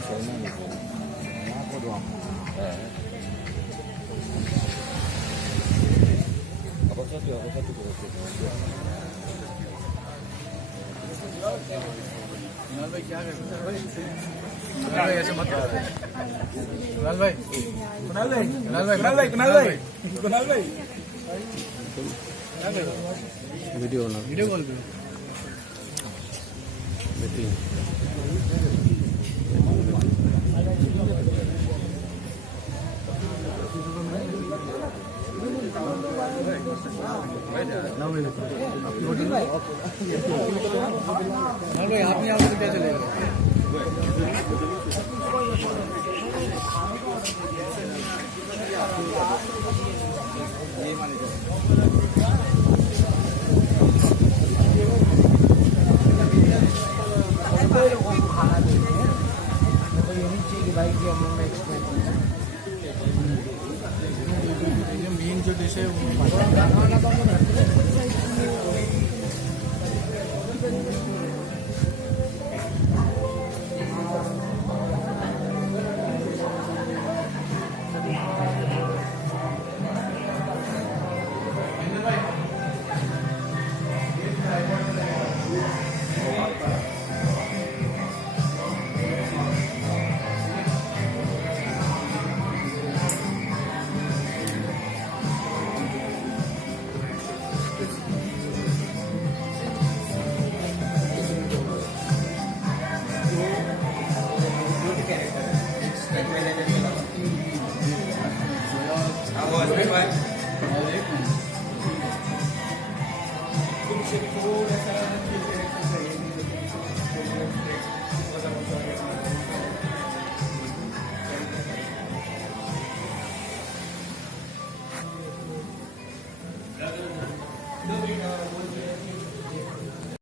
설명이고. 네. 아바사도 그렇고. कुणाल भाई क्या कर रहे हैं? कुणाल भाई ऐसे मत करो। कुणाल भाई कुणाल भाई कुणाल भाई कुणाल भाई कुणाल भाई कुणाल भाई वीडियो ना वीडियो कॉल करो। मीटिंग कुणाल भाई आप नहीं आओगे तो क्या चलेगा? मेन जो डिश है वो How was it?